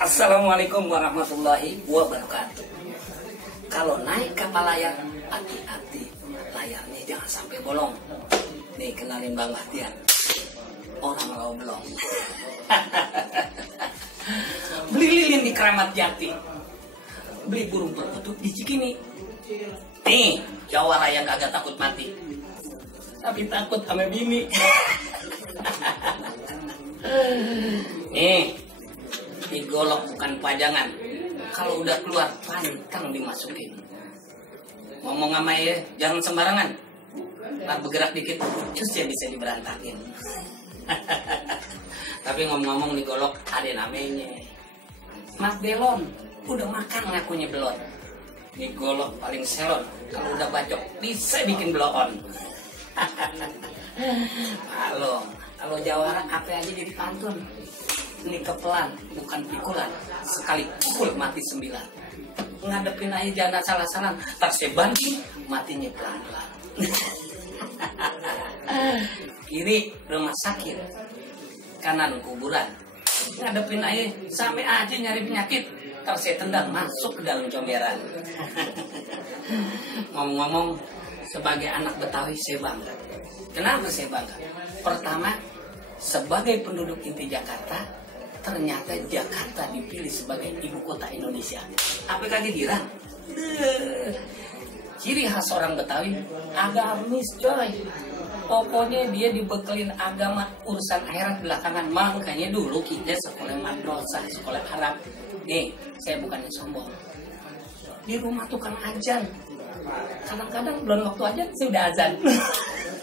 Assalamualaikum warahmatullahi wabarakatuh. Kalau naik kapal layar, hati-hati, layarnya jangan sampai bolong. Nih, kenalin Bang Bahtiar, orang mau belum. Beli lilin di Keramat Jati, beli burung perkutut di Cikini. Nih, Jawara yang kagak takut mati, tapi takut sama bini. Nih, digolok bukan pajangan. Kalau udah keluar pantang dimasukin. Ngomong sama ya, jangan sembarangan. Ntar bergerak dikit, cus ya bisa diberantakin. Tapi ngomong-ngomong digolok ada namanya. Mas Belon, udah makan ngakunya belon. Digolok paling selon. Kalau udah bacok bisa bikin bloon. Kalau Jawara apa aja jadi pantun. Ini kepelan, bukan pikulan. Sekali pukul mati 9. Ngadepin aja jangan salah-salah. Tak saya banding, matinya pelan-pelan. Kiri rumah sakit, kanan kuburan. Ngadepin aja sampai aja nyari penyakit. Tak saya tendang masuk ke dalam comberan. Ngomong-ngomong, sebagai anak Betawi saya bangga. Kenapa saya bangga? Pertama, sebagai penduduk inti Jakarta, ternyata Jakarta dipilih sebagai ibu kota Indonesia. Apa kagak girang? Ciri khas orang Betawi, agamis coy. Pokoknya dia dibekelin agama, urusan akhirat belakangan. Makanya dulu kita sekolah madrasah, sekolah Arab. Nih, saya bukannya sombong. Di rumah tukang ajan. Kadang-kadang belum waktu ajan, saya udah azan.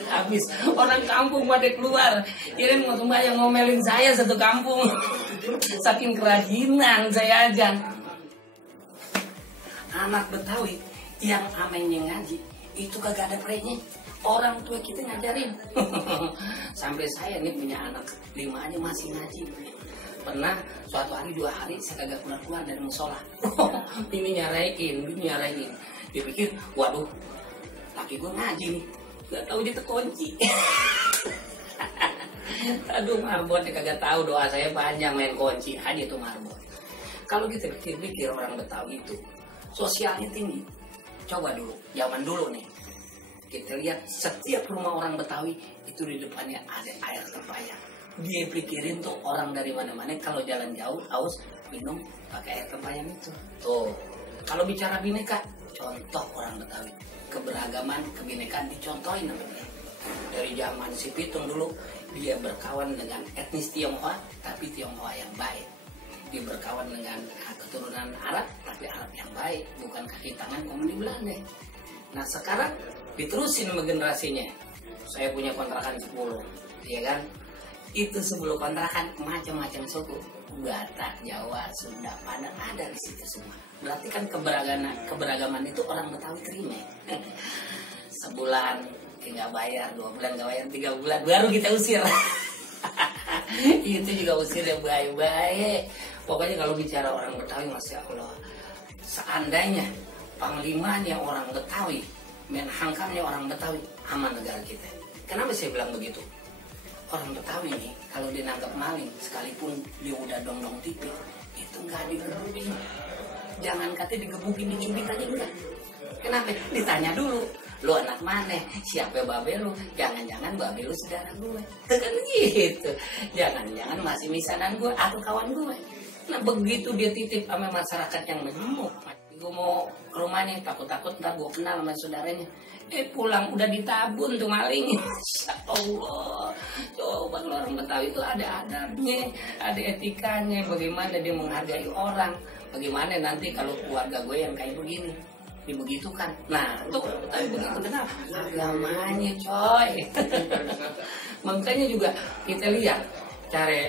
Habis orang kampung pada keluar, kirim yang ngomelin saya satu kampung. Saking kerajinan saya aja. Anak Betawi yang amenya ngaji itu kagak ada prenya. Orang tua kita ngajarin. Sampai saya nih punya anak 5 aja masih ngaji. Pernah suatu hari 2 hari saya kagak keluar dari musola. Ini nyarain. Dia pikir, waduh, laki gue ngaji nih. Gak tahu dia terkunci. Aduh, marbot ya kagak tahu doa saya panjang main kunci aja tuh marbot. Kalau kita pikir-pikir orang Betawi itu sosialnya tinggi. Coba dulu, zaman dulu nih. Kita lihat setiap rumah orang Betawi itu di depannya ada air tempayan. Dia pikirin tuh orang dari mana-mana kalau jalan jauh haus minum pakai air tempayan itu. Tuh, kalau bicara bineka, contoh orang Betawi. Keberagaman, kebinekaan dicontohin namanya. Dari zaman si Pitung dulu, dia berkawan dengan etnis Tionghoa, tapi Tionghoa yang baik. Dia berkawan dengan keturunan Arab, tapi Arab yang baik, bukan kaki tangan komuni Belanda. Nah sekarang diterusin sama generasinya. Saya punya kontrakan 10, ya kan? Itu 10 kontrakan macam-macam suku. Batak, Jawa, Sunda, Padang ada di situ semua. Berarti kan keberagaman itu orang Betawi terima. Sebulan nggak bayar, 2 bulan nggak bayar, 3 bulan baru kita usir. Itu juga usir yang baik-baik. Pokoknya kalau bicara orang Betawi, masya Allah, seandainya panglimanya orang Betawi, menhankamnya orang Betawi, aman negara kita. Kenapa saya bilang begitu? Orang Betawi nih, kalau dia nangkap maling, sekalipun dia udah dong-dong tipik, itu nggak digebukin. Jangan katanya digebukin, dicubit aja enggak. Kenapa? Ditanya dulu, lu anak mana? Siapa babe lu? Jangan-jangan babe lu saudara gue. Kan gitu. Jangan-jangan masih misanan gue atau kawan gue. Nah begitu dia titip sama masyarakat yang menjemuk. Gue mau ke rumahnya, takut-takut ntar gue kenal sama saudaranya. Pulang udah ditabun tuh maling. Insya Allah. Coba kalau orang Betawi itu ada adabnya, ada etikanya, bagaimana dia menghargai orang, bagaimana nanti kalau keluarga gue yang kayak begini dibegitukan. Nah itu Betawi begitu, kenapa? Agamanya coy. Makanya juga kita lihat cara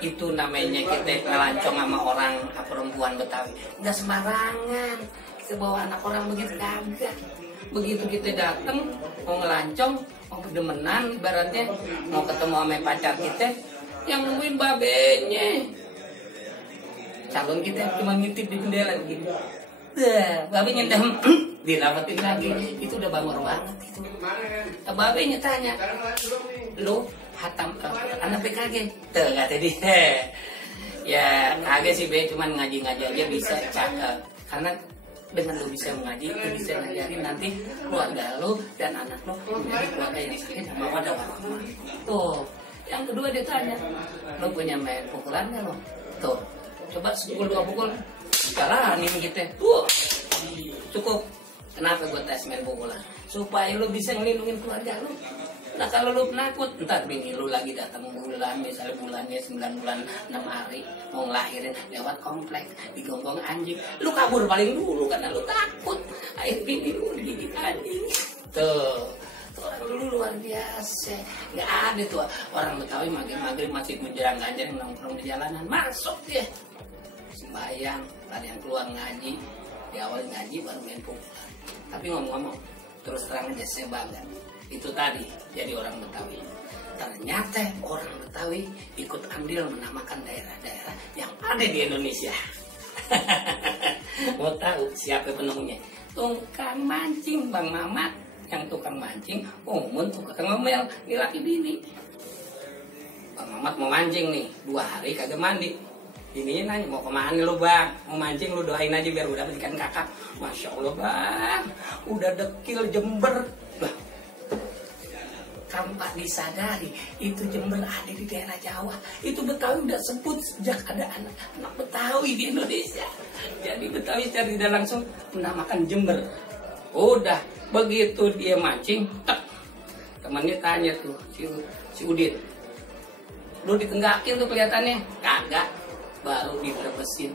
itu namanya kita ngelancong sama orang perempuan Betawi, nggak sembarangan kita bawa anak orang begitu, kagak. Begitu kita datang mau ngelancong, mau berdemenan, ibaratnya mau ketemu sama pacar kita, yang nungguin babenya. Calon kita cuma ngintip di jendela begini. Babenya udah dirapetin lagi, itu udah bangor banget itu. Babenya tanya, lu hatam anak PKG tuh kata dia. Ya kagak sih Be, cuman ngaji-ngaji aja bisa cakep. Karena dengan lu bisa mengaji, lu bisa ngajarin nanti keluarga lu dan anak lu menjadi keluarga yang sakit dan mawadah warahmah. Tuh. Yang kedua dia tanya, lu punya main pukulan nggak lo? Tuh, coba sepukul 2 pukul, jalanin gitu. Tuh, cukup. Kenapa gue tes main pukulan? Supaya lu bisa ngelindungin keluarga lu. Nah kalau lu penakut, ntar bini lu lagi datang bulan, misalnya bulannya 9 bulan 6 hari, mau ngelahirin lewat komplek, digonggong anjing, lu kabur paling dulu karena lu takut. Akhir bini lu digigit anjing. Tuh orang dulu luar biasa. Nggak ada tuh orang Betawi maghrib masih menjelang ganjar yang nongkrong di jalanan, masuk dia sembahyang, ada yang keluar ngaji, di awal ngaji baru main pukulan. Tapi ngomong-ngomong, terus terang aja saya bangga. Itu tadi jadi orang Betawi. Ternyata orang Betawi ikut andil menamakan daerah-daerah yang ada di Indonesia. Mau tahu siapa penemunya? Tukang mancing Bang Mamat. Yang tukang mancing, Umun tukang ngomel, ini laki bini. Bang Mamat mau mancing nih, 2 hari kagak mandi. Bininya nanya, mau kemana lu Bang? Mau mancing lu doain aja biar udah ikan kakap. Masya Allah Bang, udah dekil Jember. Bah, tanpa disadari itu Jember ada di daerah Jawa. Itu Betawi udah sebut sejak ada anak Betawi di Indonesia. Jadi Betawi secara tidak langsung menamakan Jember. Udah begitu dia mancing, temannya tanya tuh si Udin, lu ditenggakin tuh kelihatannya, kagak, baru direbesin,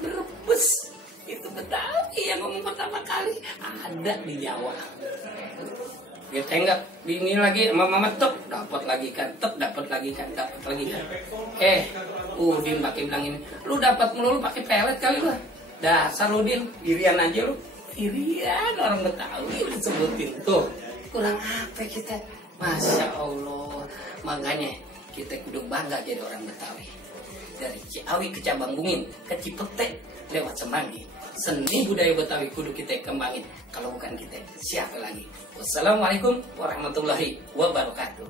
direbes. Itu Betawi yang ngomong pertama kali ada di Jawa. Dia tenggak bini lagi sama mama, dapat lagi kan. Udin pakai bilang ini, lu dapat melulu pakai pelet kali lu. Dasar Udin, irian aja lu. Irian orang Betawi disebutin tuh. Kurang apa kita? Masya Allah. Makanya kita kudu bangga jadi orang Betawi. Dari Ciawi ke Cabang Bungin, ke Cipete, lewat Semanggi. Seni budaya Betawi kudu kita kembangin. Kalau bukan kita, siapa lagi? Wassalamualaikum warahmatullahi wabarakatuh.